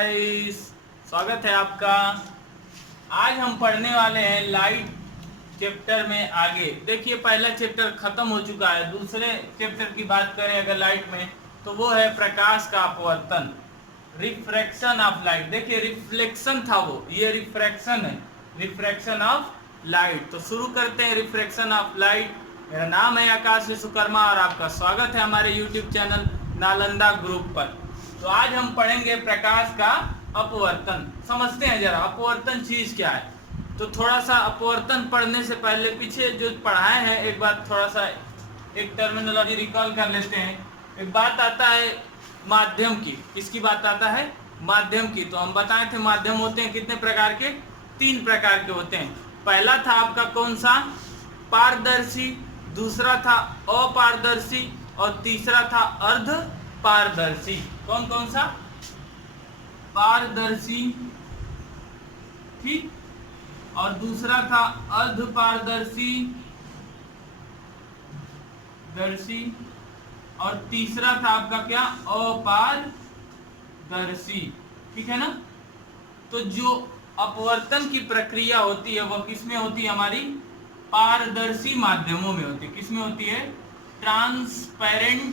Guys, स्वागत है आपका। आज हम पढ़ने वाले हैं लाइट चैप्टर में आगे। देखिए पहला चैप्टर खत्म हो चुका है। दूसरे चैप्टर की बात करें अगर लाइट में, तो वो है प्रकाश का अपवर्तन, रिफ्रैक्शन ऑफ लाइट। देखिए रिफ्लेक्शन था वो, ये रिफ्रैक्शन है, रिफ्रैक्शन ऑफ लाइट। तो शुरू करते हैं रिफ्रैक्शन ऑफ लाइट। मेरा नाम है आकाश विश्वकर्मा और आपका स्वागत है हमारे यूट्यूब चैनल नालंदा ग्रुप पर। तो आज हम पढ़ेंगे प्रकाश का अपवर्तन। समझते हैं जरा अपवर्तन चीज क्या है। तो थोड़ा सा अपवर्तन पढ़ने से पहले पीछे जो पढ़ाए हैं एक बार थोड़ा सा एक टर्मिनोलॉजी रिकॉल कर लेते हैं। एक बात आता है माध्यम की। किसकी बात आता है? माध्यम की। तो हम बताए थे माध्यम होते हैं कितने प्रकार के? 3 प्रकार के होते हैं। पहला था आपका कौन सा? पारदर्शी, दूसरा था अपारदर्शी और तीसरा था अर्ध पारदर्शी। कौन कौन सा? पारदर्शी, ठीक, और दूसरा था अर्ध पारदर्शी दर्शी, और तीसरा था आपका क्या? अपारदर्शी। ठीक है ना। तो जो अपवर्तन की प्रक्रिया होती है वह किसमें होती है? हमारी पारदर्शी माध्यमों में होती है। किसमें होती है? ट्रांसपेरेंट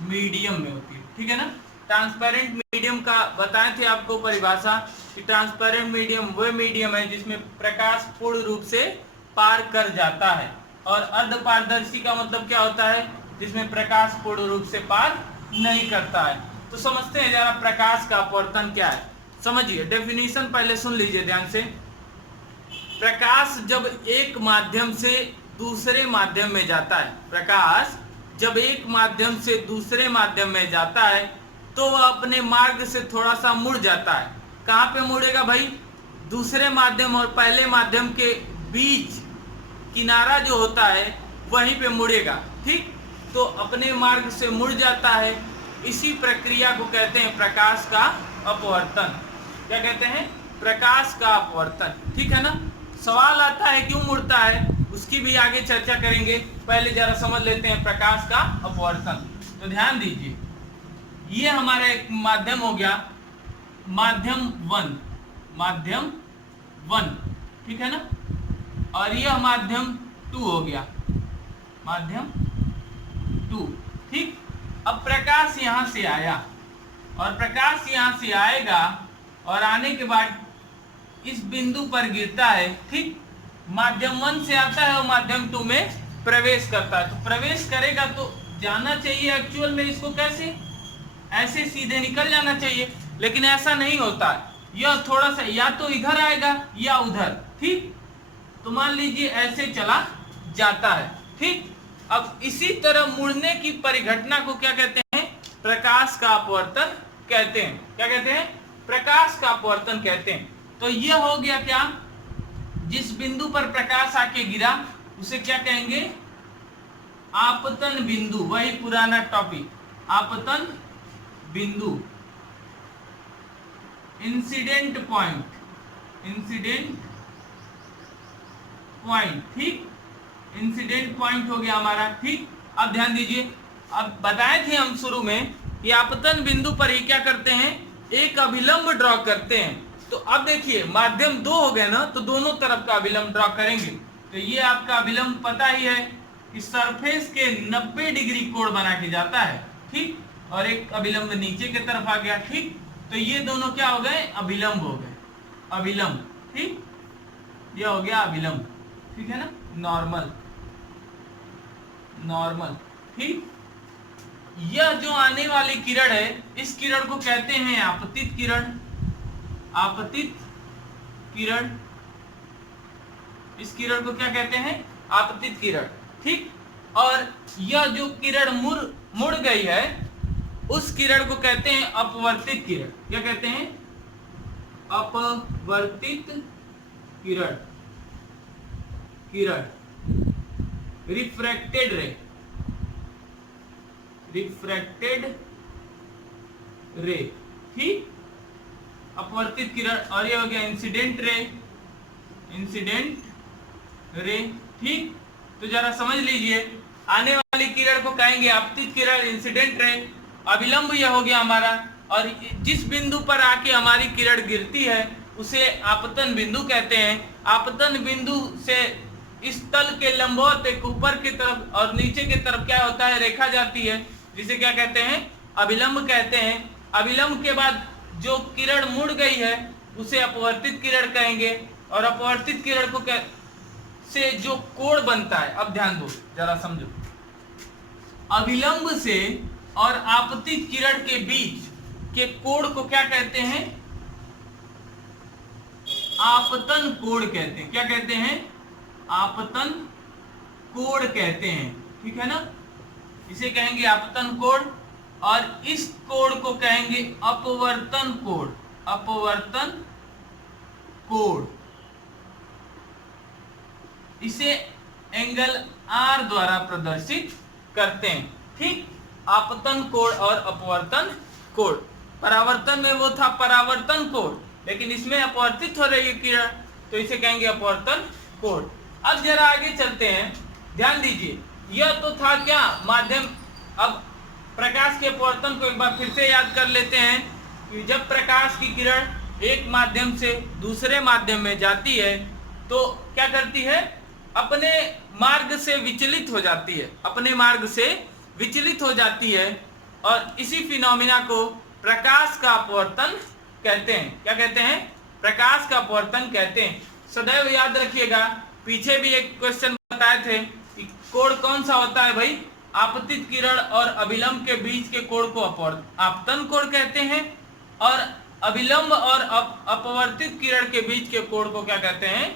मीडियम में होती है। ठीक है ना। ट्रांसपेरेंट मीडियम का बताए थे आपको परिभाषा कि ट्रांसपेरेंट मीडियम वह मीडियम है जिसमें प्रकाश पूर्ण रूप से पार कर जाता है, और अर्ध पारदर्शी का मतलब क्या होता है? जिसमें प्रकाश पूर्ण रूप से पार नहीं करता है। तो समझते हैं जरा प्रकाश का अपवर्तन क्या है। समझिए, डेफिनेशन पहले सुन लीजिए ध्यान से। प्रकाश जब एक माध्यम से दूसरे माध्यम में जाता है, प्रकाश जब एक माध्यम से दूसरे माध्यम में जाता है तो वह अपने मार्ग से थोड़ा सा मुड़ जाता है। कहाँ पे मुड़ेगा भाई? दूसरे माध्यम और पहले माध्यम के बीच किनारा जो होता है वहीं पे मुड़ेगा। ठीक, तो अपने मार्ग से मुड़ जाता है। इसी प्रक्रिया को कहते हैं प्रकाश का अपवर्तन। क्या कहते हैं? प्रकाश का अपवर्तन। ठीक है ना। सवाल आता है क्यों मुड़ता है, उसकी भी आगे चर्चा करेंगे। पहले जरा समझ लेते हैं प्रकाश का अपवर्तन। तो ध्यान दीजिए, ये हमारा एक माध्यम हो गया, माध्यम 1, ठीक है ना। और यह माध्यम 2 हो गया, माध्यम 2। ठीक, अब प्रकाश यहां से आया और प्रकाश यहां से आएगा और आने के बाद इस बिंदु पर गिरता है। ठीक, माध्यम 1 से आता है और माध्यम 2 में प्रवेश करता है। तो प्रवेश करेगा तो जाना चाहिए एक्चुअल में इसको कैसे? ऐसे सीधे निकल जाना चाहिए, लेकिन ऐसा नहीं होता। यह थोड़ा सा या तो इधर आएगा या उधर। ठीक, तो मान लीजिए ऐसे चला जाता है। ठीक, अब इसी तरह मुड़ने की परिघटना को क्या कहते हैं? प्रकाश का अपवर्तन कहते हैं। क्या कहते हैं? प्रकाश का अपवर्तन कहते हैं। तो यह हो गया क्या? जिस बिंदु पर प्रकाश आके गिरा उसे क्या कहेंगे? आपतन बिंदु। वही पुराना टॉपिक, आपतन बिंदु, इंसिडेंट पॉइंट, इंसिडेंट पॉइंट। ठीक, इंसिडेंट पॉइंट हो गया हमारा। ठीक, अब ध्यान दीजिए, अब बताए थे हम शुरू में कि आपतन बिंदु पर ही क्या करते हैं? एक अभिलंब ड्रॉ करते हैं। तो अब देखिए माध्यम 2 हो गए ना, तो दोनों तरफ का अभिलंब ड्रॉ करेंगे। तो ये आपका अभिलंब पता ही है कि सरफेस के 90 डिग्री कोण बना के जाता है। ठीक, और एक अभिलंब नीचे की तरफ आ गया। ठीक, तो ये दोनों क्या हो गए? अभिलंब हो गए, अभिलंब। ठीक, ये हो गया अभिलंब। ठीक है ना, नॉर्मल, नॉर्मल। ठीक, यह जो आने वाली किरण है इस किरण को कहते हैं आपतित किरण, आपतित किरण। इस किरण को क्या कहते हैं? आपतित किरण। ठीक, और यह जो किरण मुड़ गई है उस किरण को कहते हैं अपवर्तित किरण। क्या कहते हैं? अपवर्तित किरण, किरण, रिफ्रैक्टेड रे, रिफ्रैक्टेड रे। ठीक, अपवर्तित किरण। और ये हो गया इंसिडेंट रे, इंसिडेंट रे। ठीक, तो जरा समझ लीजिए, आने वाली किरण को कहेंगे आपतित किरण, इंसिडेंट रे। अभिलंब यह हो गया हमारा और जिस बिंदु पर आके हमारी किरण गिरती है उसे आपतन बिंदु कहते हैं। आपतन बिंदु से इस तल के लंबवत एक ऊपर की तरफ और नीचे की तरफ क्या होता है, रेखा जाती है, जिसे क्या कहते हैं, अभिलंब कहते हैं। अभिलंब के बाद जो किरण मुड़ गई है उसे अपवर्तित किरण कहेंगे, और अपवर्तित किरण को से जो कोण बनता है, अब ध्यान दो जरा समझो, अभिलंब से और आपतित किरण के बीच के कोण को क्या कहते हैं, आपतन कोण कहते हैं। क्या कहते हैं, आपतन कोण कहते हैं, ठीक है ना, इसे कहेंगे आपतन कोण, और इस कोण को कहेंगे अपवर्तन कोण, अपवर्तन कोण। इसे एंगल आर द्वारा प्रदर्शित करते हैं, ठीक। आपतन कोण और अपवर्तन कोण, परावर्तन में वो था परावर्तन कोण, लेकिन इसमें अपवर्तित हो रही है किरण, तो इसे कहेंगे अपवर्तन कोण। अब जरा आगे चलते हैं, ध्यान दीजिए, यह तो था क्या, माध्यम। अब प्रकाश के अपवर्तन को एक बार फिर से याद कर लेते हैं कि जब प्रकाश की किरण एक माध्यम से दूसरे माध्यम में जाती है तो क्या करती है, अपने मार्ग से विचलित हो जाती है, अपने मार्ग से विचलित हो जाती है, और इसी फिनोमिना को प्रकाश का अपवर्तन कहते हैं। क्या कहते हैं, प्रकाश का अपवर्तन कहते हैं। सदैव याद रखिएगा, पीछे भी एक क्वेश्चन बताए थे कि कोण कौन सा होता है भाई, आपतित किरण और अभिलंब के बीच के कोण को आपतन कोण कहते हैं, और अभिलंब और अपवर्तित किरण के बीच के कोण को क्या कहते हैं,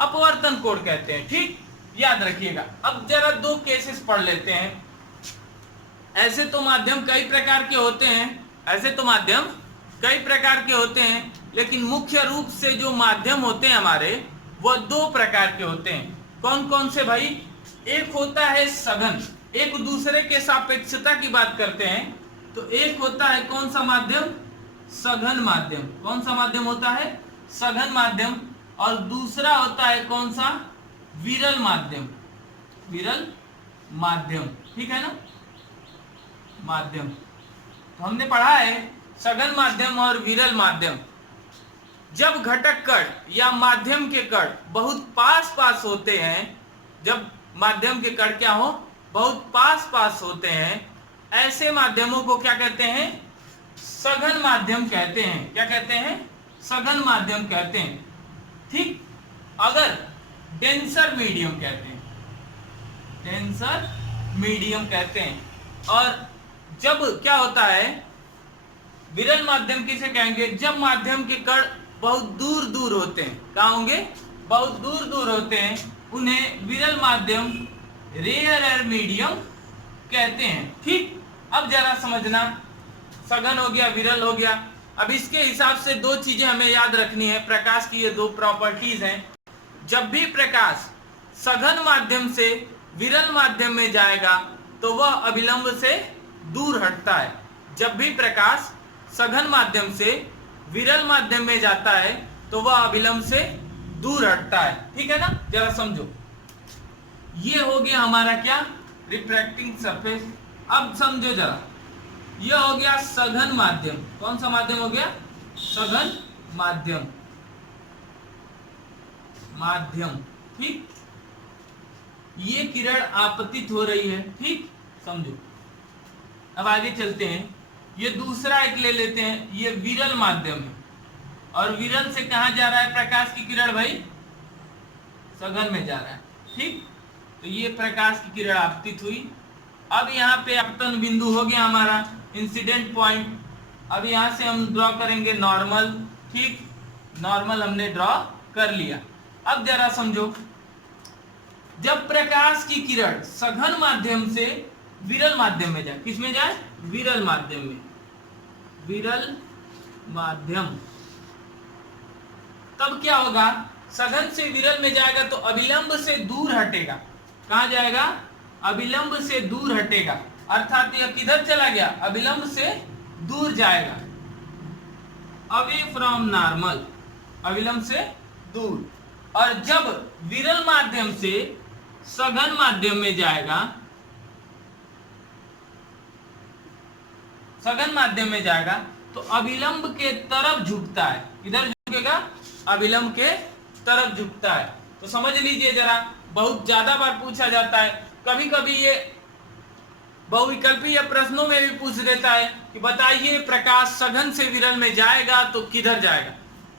अपवर्तन कोण कहते हैं, ठीक, याद रखिएगा। अब जरा दो केसेस पढ़ लेते हैं। ऐसे तो माध्यम कई प्रकार के होते हैं, ऐसे तो माध्यम कई प्रकार के होते हैं, लेकिन मुख्य रूप से जो माध्यम होते हैं हमारे, वो दो प्रकार के होते हैं। कौन कौन से भाई, एक होता है सघन, एक दूसरे के सापेक्षता की बात करते हैं, तो एक होता है कौन सा माध्यम, सघन माध्यम। कौन सा माध्यम होता है, सघन माध्यम, और दूसरा होता है कौन सा, विरल माध्यम, विरल माध्यम, ठीक है ना, माध्यम। तो हमने पढ़ा है सघन माध्यम और विरल माध्यम। जब घटक कण या माध्यम के कण बहुत पास पास होते हैं, जब माध्यम के कण क्या हो, बहुत पास पास होते हैं, ऐसे माध्यमों को क्या कहते हैं, सघन माध्यम कहते हैं। क्या कहते हैं, सघन माध्यम कहते हैं, ठीक। अगर डेंसर मीडियम कहते हैं, डेंसर मीडियम कहते हैं। और जब क्या होता है, विरल माध्यम किसे कहेंगे, जब माध्यम के कण बहुत दूर दूर होते हैं, कहाँ होंगे, बहुत दूर दूर होते हैं, उन्हें विरल माध्यम, रेयर मीडियम कहते हैं, ठीक। अब जरा समझना, सघन हो गया, विरल हो गया। अब इसके हिसाब से दो चीजें हमें याद रखनी है, प्रकाश की ये दो प्रॉपर्टीज हैं। जब भी प्रकाश सघन माध्यम से विरल माध्यम में जाएगा तो वह अभिलंब से दूर हटता है। जब भी प्रकाश सघन माध्यम से विरल माध्यम में जाता है तो वह अभिलंब से दूर हटता है, ठीक है ना। जरा समझो, ये हो गया हमारा क्या, रिफ्रैक्टिंग सरफेस। अब समझो जरा, यह हो गया सघन माध्यम। कौन सा माध्यम हो गया, सघन माध्यम, माध्यम, ठीक। ये किरण आपतित हो रही है, ठीक, समझो। अब आगे चलते हैं, ये दूसरा एक ले लेते हैं, ये विरल माध्यम है, और विरल से कहां जा रहा है प्रकाश की किरण भाई, सघन में जा रहा है, ठीक। तो ये प्रकाश की किरण आपतित हुई। अब यहाँ पे आपतन बिंदु हो गया हमारा, इंसिडेंट पॉइंट। अब यहाँ से हम ड्रॉ करेंगे नॉर्मल, ठीक, नॉर्मल हमने ड्रॉ कर लिया। अब जरा समझो, जब प्रकाश की किरण सघन माध्यम से विरल माध्यम में जाए, किस में जाए, विरल माध्यम में, विरल माध्यम, तब क्या होगा, सघन से विरल में जाएगा तो अभिलंब से दूर हटेगा। कहां जाएगा, अभिलंब से दूर हटेगा, अर्थात यह किधर चला गया, अभिलंब से दूर जाएगा, अवे फ्रॉम नॉर्मल, अभिलंब से दूर। और जब विरल माध्यम से सघन माध्यम में जाएगा, सघन माध्यम में जाएगा तो अभिलंब के तरफ झुकता है। किधर झुकेगा? अभिलंब के तरफ झुकता है। तो समझ लीजिए जरा, बहुत ज्यादा बार पूछा जाता है, कभी कभी ये बहुविकल्पी या प्रश्नों में भी पूछ देता है कि बताइए प्रकाश सघन से विरल में जाएगा तो किधर जाएगा?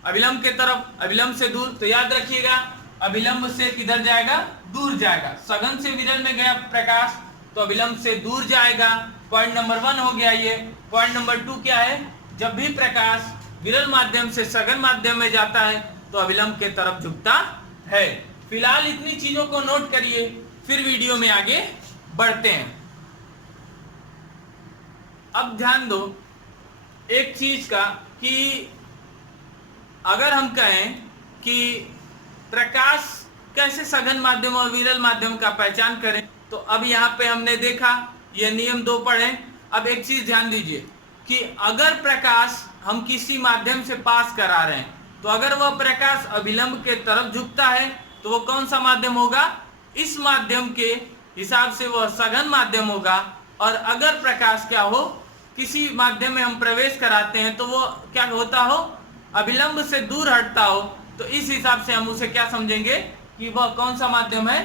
अभिलंब के तरफ, अभिलंब से दूर। तो याद रखिएगा, अभिलंब से किधर जाएगा? दूर जाएगा। सघन से विरल में गया प्रकाश तो अभिलंब से दूर जाएगा। पॉइंट नंबर 1 हो गया ये। पॉइंट नंबर 2 क्या है? जब भी प्रकाश विरल माध्यम से सघन माध्यम में जाता है तो अभिलंब के तरफ झुकता है। फिलहाल इतनी चीजों को नोट करिए, फिर वीडियो में आगे बढ़ते हैं। अब ध्यान दो एक चीज का कि अगर हम कहें कि प्रकाश कैसे सघन माध्यम और विरल माध्यम का पहचान करें, तो अब यहाँ पे हमने देखा ये नियम 2 पढ़े। अब एक चीज ध्यान दीजिए कि अगर प्रकाश हम किसी माध्यम से पास करा रहे हैं तो अगर वह प्रकाश अभिलंब के तरफ झुकता है तो वो कौन सा माध्यम होगा? इस माध्यम के हिसाब से वह सघन माध्यम होगा। और अगर प्रकाश क्या हो, किसी माध्यम में हम प्रवेश कराते हैं तो वो क्या होता हो? अभिलंब से दूर हटता हो। तो इस हिसाब से हम उसे क्या समझेंगे कि वह कौन सा माध्यम है?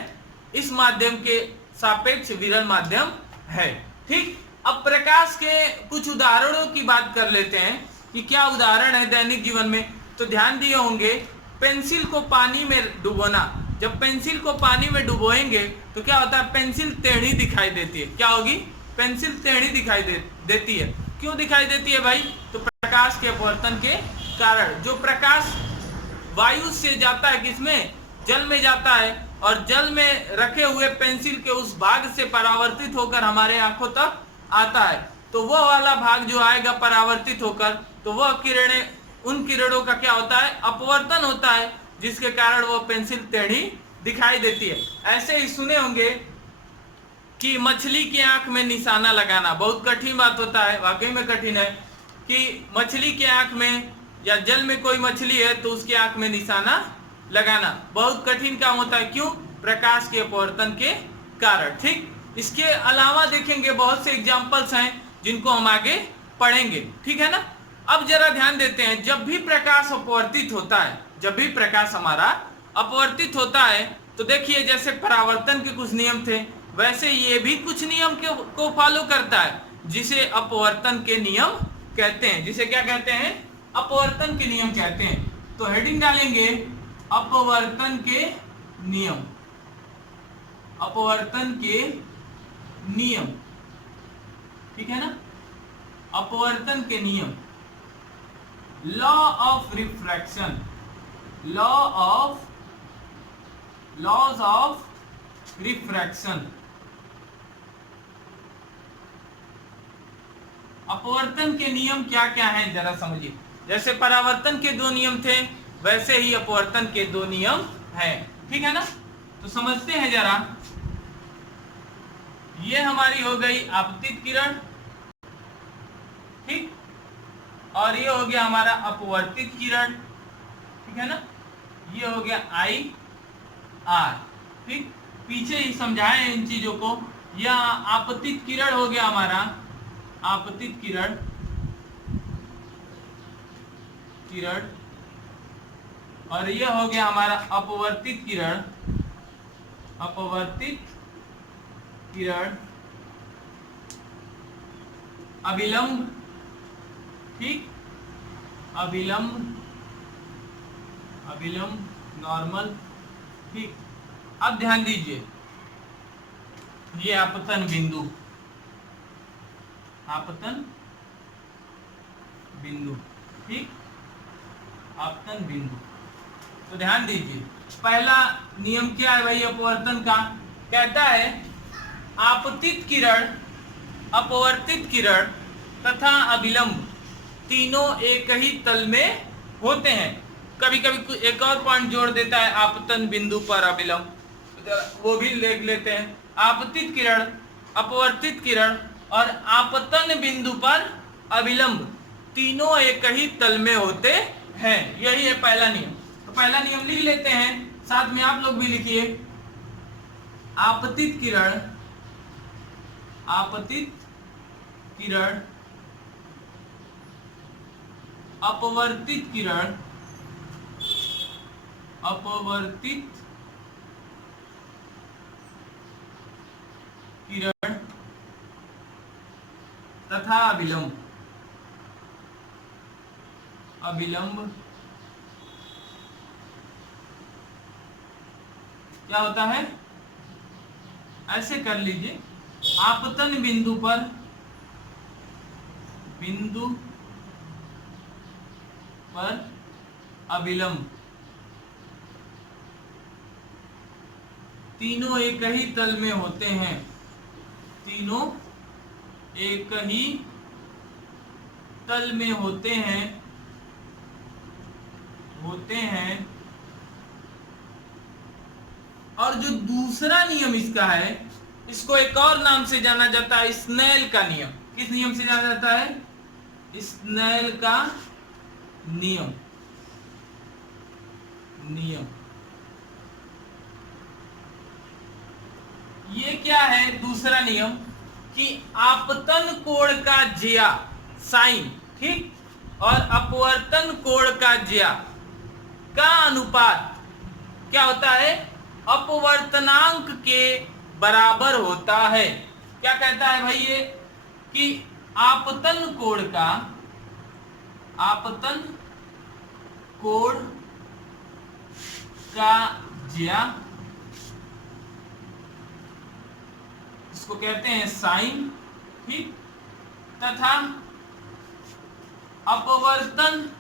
इस माध्यम के सापेक्ष विरल माध्यम है। ठीक। अब प्रकाश के कुछ उदाहरणों की बात कर लेते हैं कि क्या उदाहरण है दैनिक जीवन में। तो ध्यान दिए होंगे, पेंसिल को पानी में डुबोना। जब पेंसिल को पानी में डुबोएंगे तो क्या होता है? पेंसिल टेढ़ी दिखाई देती है। क्या होगी? पेंसिल टेढ़ी दिखाई देती है। क्यों दिखाई देती है भाई? तो प्रकाश के अपवर्तन के कारण। जो प्रकाश वायु से जाता है किसमें? जल में जाता है, और जल में रखे हुए पेंसिल के उस भाग से परावर्तित होकर हमारे आंखों तक आता है। तो वह वाला भाग जो आएगा परावर्तित होकर, तो वह किरणें, उन किरणों का क्या होता है? अपवर्तन होता है, जिसके कारण वह पेंसिल टेढ़ी दिखाई देती है। ऐसे ही सुने होंगे कि मछली की आंख में निशाना लगाना। बहुत कठिन बात होता है, वाकई में कठिन है कि मछली की आंख में या जल में कोई मछली है तो उसकी आंख में निशाना लगाना बहुत कठिन काम होता है। क्यों? प्रकाश के अपवर्तन के कारण। ठीक। इसके अलावा देखेंगे बहुत से एग्जाम्पल्स हैं जिनको हम आगे पढ़ेंगे। ठीक है ना। अब जरा ध्यान देते हैं, जब भी प्रकाश अपवर्तित होता है, जब भी प्रकाश हमारा अपवर्तित होता है तो देखिए जैसे परावर्तन के कुछ नियम थे, वैसे ये भी कुछ नियम को फॉलो करता है, जिसे अपवर्तन के नियम कहते हैं। जिसे क्या कहते हैं? अपवर्तन के नियम कहते हैं। तो हेडिंग डालेंगे अपवर्तन के नियम। अपवर्तन के नियम। ठीक है ना। अपवर्तन के नियम। Law of refraction, laws of refraction. अपवर्तन के नियम क्या क्या हैं जरा समझिए। जैसे परावर्तन के 2 नियम थे, वैसे ही अपवर्तन के 2 नियम हैं। ठीक है ना। तो समझते हैं जरा। ये हमारी हो गई आपतित किरण। ठीक। और ये हो गया हमारा अपवर्तित किरण। ठीक है ना। ये हो गया IR। ठीक। पीछे ही समझाए इन चीजों को। यह आपतित किरण हो गया हमारा, आपतित किरण, और यह हो गया हमारा अपवर्तित किरण, अपवर्तित किरण, अभिलंब। ठीक। अभिलंब, अभिलंब नॉर्मल। ठीक। अब ध्यान दीजिए, ये आपतन बिंदु, आपतन बिंदु। ठीक। आपतन बिंदु। तो ध्यान दीजिए, पहला नियम क्या है भाई अपवर्तन का? कहता है आपतित किरण, अपवर्तित किरण तथा अभिलंब तीनों एक ही तल में होते हैं। कभी कभी एक और पॉइंट जोड़ देता है आपतन बिंदु पर अभिलंब, वो भी लिख लेते हैं। आपतित किरण, अपवर्तित किरण और आपतन बिंदु पर अभिलंब तीनों एक ही तल में होते हैं। यही है पहला नियम। तो पहला नियम लिख लेते हैं, साथ में आप लोग भी लिखिए। आपतित किरण, आपतित किरण अपवर्तित किरण, अपवर्तित किरण तथा अभिलंब, अभिलंब क्या होता है, ऐसे कर लीजिए, आपतन बिंदु पर, बिंदु पर अभिलंब तीनों एक ही तल में होते हैं, तीनों एक ही तल में होते हैं, होते हैं। और जो दूसरा नियम इसका है, इसको एक और नाम से जाना जाता है स्नेल का नियम। किस नियम से जाना जाता है? स्नेल का नियम, नियम। ये क्या है दूसरा नियम? कि आपतन कोण का ज्या साइन, ठीक, और अपवर्तन कोण का ज्या का अनुपात क्या होता है? अपवर्तनांक के बराबर होता है। क्या कहता है भाई ये? कि आपतन कोण का, आपतन कोण का ज्या, इसको कहते हैं साइन, ठीक, तथा अपवर्तन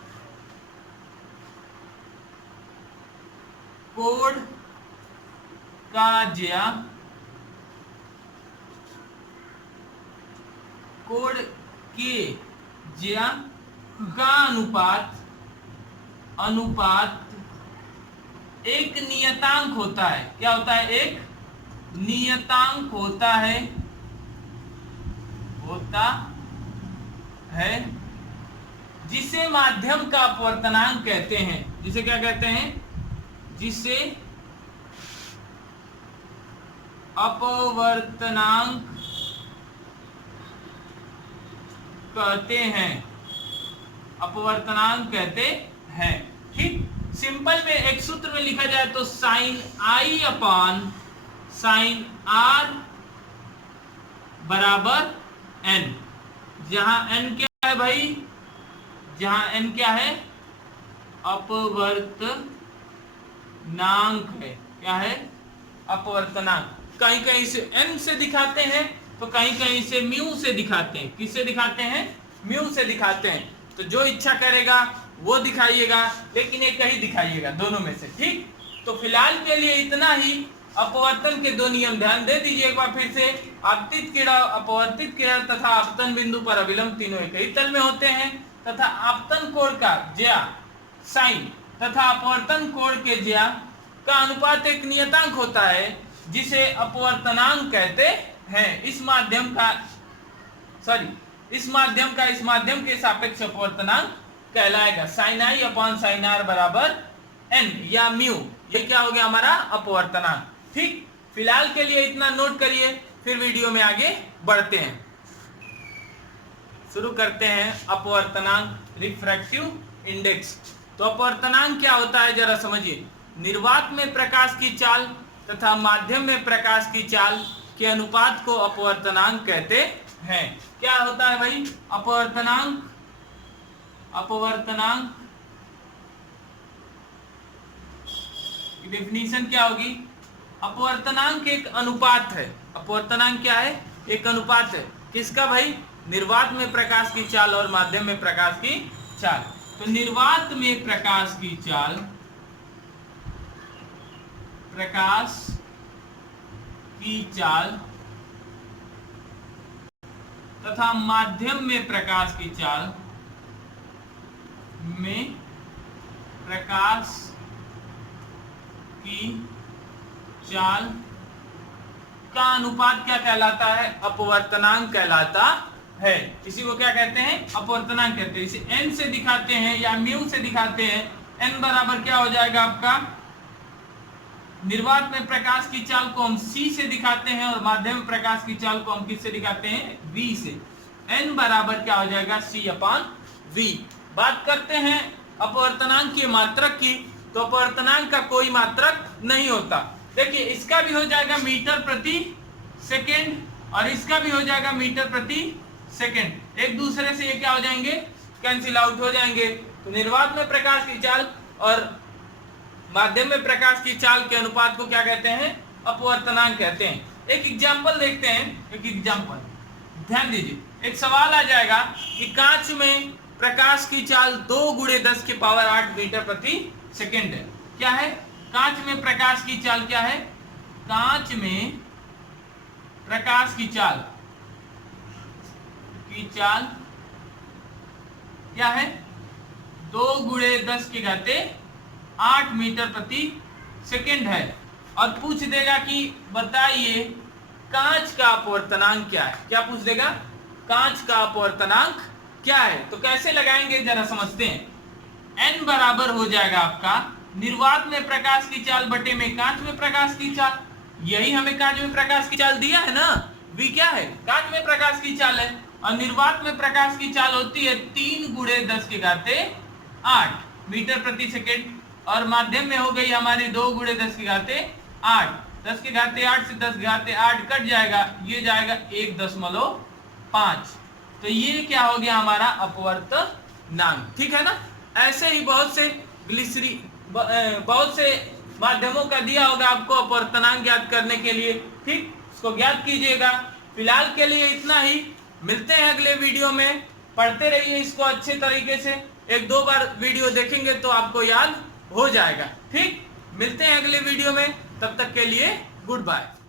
कोण का ज्या, कोण के ज्या का अनुपात, अनुपात एक नियतांक होता है। क्या होता है? एक नियतांक होता है, होता है, जिसे माध्यम का अपवर्तनांक कहते हैं। जिसे क्या कहते हैं? जिसे अपवर्तनांक कहते हैं, अपवर्तनांक कहते हैं, ठीक। सिंपल में एक सूत्र में लिखा जाए तो sine i upon sine r बराबर एन। जहां एन क्या है भाई? जहां एन क्या है? अपवर्तनांक है। क्या है? अपवर्तनांक। कहीं कहीं से एन से दिखाते हैं तो कहीं कहीं से म्यू से दिखाते हैं। किससे दिखाते हैं? म्यू से दिखाते हैं। तो जो इच्छा करेगा वो दिखाइएगा, लेकिन एक ही दिखाइएगा दोनों में से, ठीक। तो फिलहाल के लिए इतना ही। अपवर्तन के दो नियम ध्यान दे दीजिए एक बार फिर से। आपतित किरण, अपवर्तित किरण तथा आपतन बिंदु पर अभिलंब तीनों एक ही तल में होते हैं, तथा आपतन कोण का ज्या साइन तथा अपवर्तन कोण के ज्या का अनुपात एक नियतांक होता है, जिसे अपवर्तनांक कहते हैं। इस माध्यम का इस माध्यम के सापेक्ष अपवर्तनांक कहलाएगा sine i upon sine r बराबर एन या म्यू। ये क्या हो गया? हमारा अपवर्तनांक, ठीक। फिलहाल के लिए इतना नोट करिए, फिर वीडियो में आगे बढ़ते हैं। शुरू करते हैं अपवर्तनांक, रिफ्रैक्टिव इंडेक्स। तो अपवर्तनांक क्या होता है जरा समझिए। निर्वात में प्रकाश की चाल तथा माध्यम में प्रकाश की चाल के अनुपात को अपवर्तनांक कहते हैं। क्या होता है भाई अपवर्तनांक? अपवर्तनांक की डेफिनेशन क्या होगी? अपवर्तनांक एक अनुपात है। अपवर्तनांक क्या है? एक अनुपात है। किसका भाई? निर्वात में प्रकाश की चाल और माध्यम में प्रकाश की चाल। तो निर्वात में प्रकाश की चाल, प्रकाश की चाल तथा माध्यम में प्रकाश की चाल में प्रकाश की चाल का अनुपात क्या कहलाता है? अपवर्तनांक कहलाता है। इसी को क्या कहते हैं? अपवर्तनांक कहते हैं। इसे एन से दिखाते हैं या म्यू से दिखाते हैं। एन बराबर क्या हो जाएगा आपका? निर्वात में प्रकाश की चाल को हम सी से दिखाते हैं और माध्यम में प्रकाश की चाल को हम किससे दिखाते हैं? वी से। एन बराबर क्या हो जाएगा? सी अपॉन वी। बात करते हैं अपवर्तनांक की मात्रक की, तो अपवर्तनांक का कोई मात्रक नहीं होता। देखिए इसका भी हो जाएगा मीटर प्रति सेकेंड और इसका भी हो जाएगा मीटर प्रति सेकेंड, एक दूसरे से ये क्या हो जाएंगे, कैंसिल आउट हो जाएंगे। तो निर्वात में प्रकाश की चाल और माध्यम में प्रकाश की चाल के अनुपात को क्या कहते हैं, अपवर्तनांक कहते हैं। एक एग्जांपल देखते हैं, एक एग्जांपल ध्यान दीजिए। एक सवाल आ जाएगा कि कांच में प्रकाश की चाल 2 गुणे 10 की पावर 8 मीटर प्रति सेकेंड है। क्या है, कांच में प्रकाश की चाल क्या है, कांच में प्रकाश की चाल क्या है, 2 गुणे 10 की घाते 8 मीटर प्रति सेकेंड है। और पूछ देगा कि बताइए कांच का अपवर्तनांक क्या है। क्या पूछ देगा, कांच का अपवर्तनांक क्या है। तो कैसे लगाएंगे जरा समझते हैं। n बराबर हो जाएगा आपका निर्वात में प्रकाश की चाल बटे में कांच में प्रकाश की चाल। यही हमें कांच में प्रकाश की चाल दिया है ना, v क्या है, कांच में प्रकाश की चाल है। और निर्वात में प्रकाश की चाल होती है 3 गुणे 10 की घाते 8 मीटर प्रति सेकेंड। और माध्यम में हो गई हमारी 2 गुणे 10 की घाते 8, 10 की घाते 8 से 10 की घाते 8 कट जाएगा, ये जाएगा 1.5। तो ये क्या हो गया हमारा अपवर्तनांक, ठीक है ना। ऐसे ही बहुत से माध्यमों का दिया होगा आपको अपवर्तनांक ज्ञात करने के लिए, ठीक, इसको ज्ञात कीजिएगा। फिलहाल के लिए इतना ही, मिलते हैं अगले वीडियो में। पढ़ते रहिए इसको अच्छे तरीके से, 1-2 बार वीडियो देखेंगे तो आपको याद हो जाएगा, ठीक। मिलते हैं अगले वीडियो में, तब तक के लिए गुड बाय।